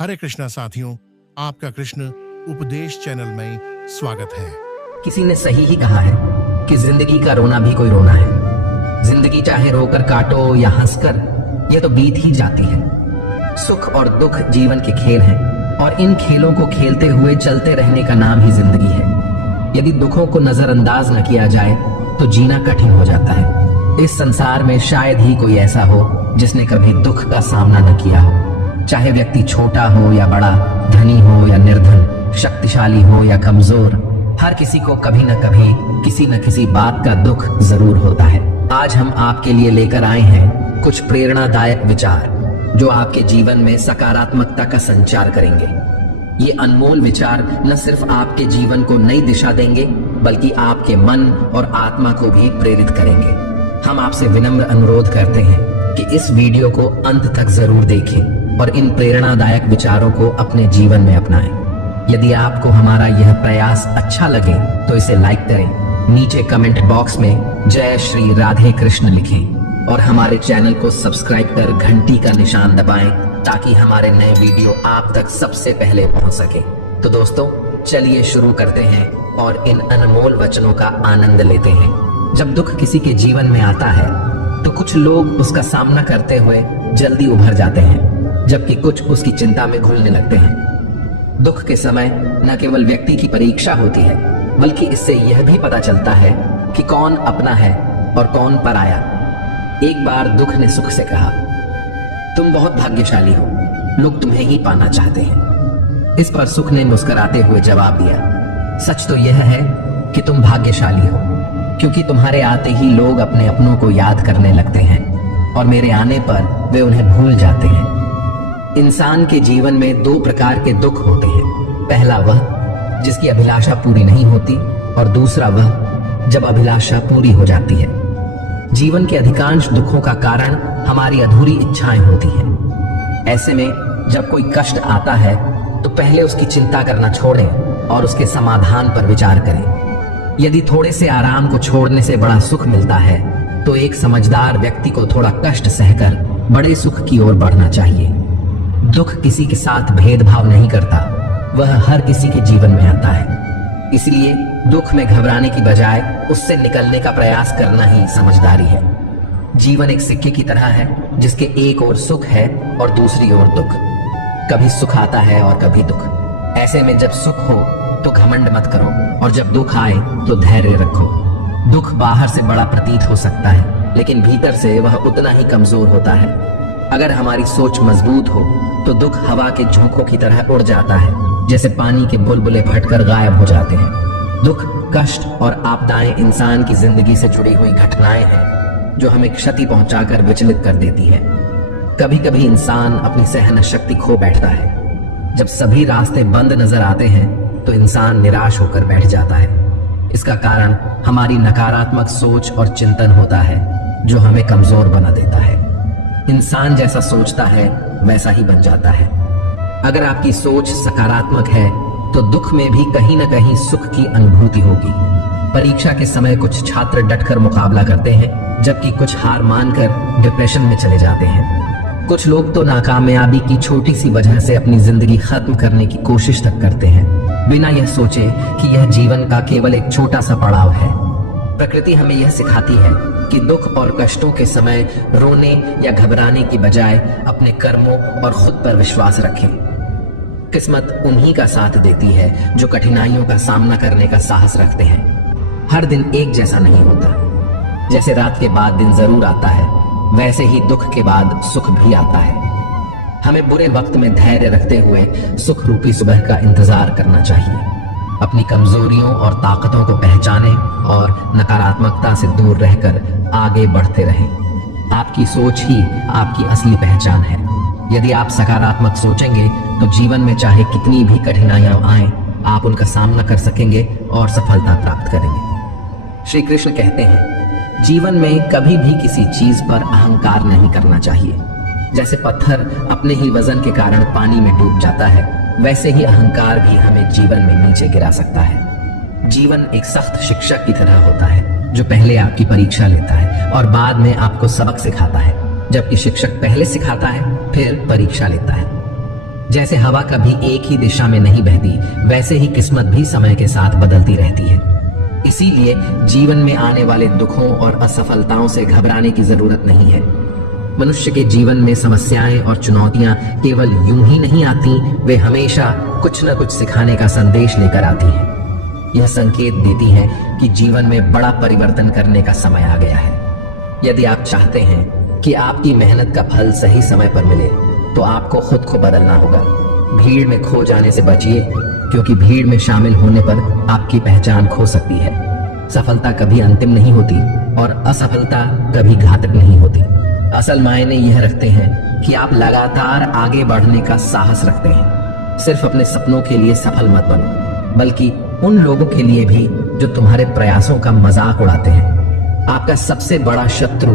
हरे कृष्णा साथियों, आपका कृष्ण उपदेश चैनल में स्वागत है। किसी ने सही ही कहा है कि जिंदगी का रोना भी कोई रोना है। जिंदगी चाहे रोकर काटो या हंसकर, यह तो बीत ही जाती है। सुख और दुख जीवन के खेल हैं और इन खेलों को खेलते हुए चलते रहने का नाम ही जिंदगी है। यदि दुखों को नजरअंदाज न किया जाए तो जीना कठिन हो जाता है। इस संसार में शायद ही कोई ऐसा हो जिसने कभी दुख का सामना न किया हो। चाहे व्यक्ति छोटा हो या बड़ा, धनी हो या निर्धन, शक्तिशाली हो या कमजोर, हर किसी को कभी न कभी किसी न किसी बात का दुख जरूर होता है। आज हम आपके लिए लेकर आए हैं कुछ प्रेरणादायक विचार जो आपके जीवन में सकारात्मकता का संचार करेंगे। ये अनमोल विचार न सिर्फ आपके जीवन को नई दिशा देंगे बल्कि आपके मन और आत्मा को भी प्रेरित करेंगे। हम आपसे विनम्र अनुरोध करते हैं कि इस वीडियो को अंत तक जरूर देखें और इन प्रेरणादायक विचारों को अपने जीवन में अपनाएं। यदि आपको हमारा यह प्रयास अच्छा लगे तो इसे लाइक करें, नीचे कमेंट बॉक्स में जय श्री राधे कृष्ण लिखें और हमारे चैनल को सब्सक्राइब कर घंटी का निशान दबाएं ताकि हमारे नए वीडियो आप तक सबसे पहले पहुंच सके। तो दोस्तों, चलिए शुरू करते हैं और इन अनमोल वचनों का आनंद लेते हैं। जब दुख किसी के जीवन में आता है तो कुछ लोग उसका सामना करते हुए जल्दी उभर जाते हैं, जबकि कुछ उसकी चिंता में घुलने लगते हैं। दुख के समय न केवल व्यक्ति की परीक्षा होती है बल्कि इससे यह भी पता चलता है कि कौन अपना है और कौन पराया। एक बार दुख ने सुख से कहा, तुम बहुत भाग्यशाली हो, लोग तुम्हें ही पाना चाहते हैं। इस पर सुख ने मुस्कुराते हुए जवाब दिया, सच तो यह है कि तुम भाग्यशाली हो, क्योंकि तुम्हारे आते ही लोग अपने अपनों को याद करने लगते हैं और मेरे आने पर वे उन्हें भूल जाते हैं। इंसान के जीवन में दो प्रकार के दुख होते हैं। पहला वह जिसकी अभिलाषा पूरी नहीं होती और दूसरा वह जब अभिलाषा पूरी हो जाती है। जीवन के अधिकांश दुखों का कारण हमारी अधूरी इच्छाएं होती हैं। ऐसे में जब कोई कष्ट आता है तो पहले उसकी चिंता करना छोड़ें और उसके समाधान पर विचार करें। यदि थोड़े से आराम को छोड़ने से बड़ा सुख मिलता है तो एक समझदार व्यक्ति को थोड़ा कष्ट सहकर बड़े सुख की ओर बढ़ना चाहिए। दुख किसी के साथ भेदभाव नहीं करता, वह हर किसी के जीवन में आता है। इसलिए दुख में घबराने की बजाय उससे निकलने का प्रयास करना ही समझदारी है। जीवन एक सिक्के की तरह है जिसके एक ओर सुख है और दूसरी ओर दुख। कभी सुख आता है और कभी दुख। ऐसे में जब सुख हो तो घमंड मत करो और जब दुख आए तो धैर्य रखो। दुख बाहर से बड़ा प्रतीत हो सकता है लेकिन भीतर से वह उतना ही कमजोर होता है। अगर हमारी सोच मजबूत हो तो दुख हवा के झोंकों की तरह उड़ जाता है, जैसे पानी के बुलबुले फटकर गायब हो जाते हैं। दुख, कष्ट और आपदाएं इंसान की जिंदगी से जुड़ी हुई घटनाएं हैं जो हमें क्षति पहुंचाकर विचलित कर देती है। कभी कभी इंसान अपनी सहन शक्ति खो बैठता है। जब सभी रास्ते बंद नजर आते हैं तो इंसान निराश होकर बैठ जाता है। इसका कारण हमारी नकारात्मक सोच और चिंतन होता है जो हमें कमजोर बना देता है। इंसान जैसा सोचता है वैसा ही बन जाता है। अगर आपकी सोच सकारात्मक है तो दुख में भी कहीं न कहीं सुख की अनुभूति होगी। परीक्षा के समय कुछ छात्र डटकर मुकाबला करते हैं जबकि कुछ हार मानकर डिप्रेशन में चले जाते हैं। कुछ लोग तो नाकामयाबी की छोटी सी वजह से अपनी जिंदगी खत्म करने की कोशिश तक करते हैं बिना यह सोचे कि यह जीवन का केवल एक छोटा सा पड़ाव है। प्रकृति हमें यह सिखाती है कि दुख और कष्टों के समय रोने या घबराने की बजाय अपने कर्मों और खुद पर विश्वास रखें। किस्मत उन्हीं का साथ देती है जो कठिनाइयों का सामना करने का साहस रखते हैं। हर दिन एक जैसा नहीं होता। जैसे रात के बाद दिन जरूर आता है, वैसे ही दुख के बाद सुख भी आता है। हमें बुरे वक्त में धैर्य रखते हुए सुख रूपी सुबह का इंतजार करना चाहिए। अपनी कमजोरियों और ताकतों को पहचानें और नकारात्मकता से दूर रहकर आगे बढ़ते रहें। आपकी सोच ही आपकी असली पहचान है। यदि आप सकारात्मक सोचेंगे तो जीवन में चाहे कितनी भी कठिनाइयां आएं, आप उनका सामना कर सकेंगे और सफलता प्राप्त करेंगे। श्री कृष्ण कहते हैं, जीवन में कभी भी किसी चीज पर अहंकार नहीं करना चाहिए। जैसे पत्थर अपने ही वजन के कारण पानी में डूब जाता है, वैसे ही अहंकार भी हमें जीवन में नीचे गिरा सकता है। जीवन एक सख्त शिक्षक की तरह होता है जो पहले आपकी परीक्षा लेता है और बाद में आपको सबक सिखाता है, जबकि शिक्षक पहले सिखाता है फिर परीक्षा लेता है। जैसे हवा कभी एक ही दिशा में नहीं बहती, वैसे ही किस्मत भी समय के साथ बदलती रहती है। इसीलिए जीवन में आने वाले दुखों और असफलताओं से घबराने की जरूरत नहीं है। मनुष्य के जीवन में समस्याएं और चुनौतियां केवल यूं ही नहीं आती, वे हमेशा कुछ न कुछ सिखाने का संदेश लेकर आती हैं। यह संकेत देती है कि जीवन में बड़ा परिवर्तन करने का समय आ गया है। यदि आप चाहते हैं कि आपकी मेहनत का फल सही समय पर मिले, तो आपको खुद को बदलना होगा। भीड़ में खो जाने से बचिए, क्योंकि भीड़ में शामिल होने पर आपकी पहचान खो सकती है। सफलता कभी अंतिम नहीं होती और असफलता कभी घातक नहीं होती। असल मायने यह रखते हैं कि आप लगातार आगे बढ़ने का साहस रखते हैं। सिर्फ अपने सपनों के लिए सफल मत बनो, बल्कि उन लोगों के लिए भी जो तुम्हारे प्रयासों का मजाक उड़ाते हैं। आपका सबसे बड़ा शत्रु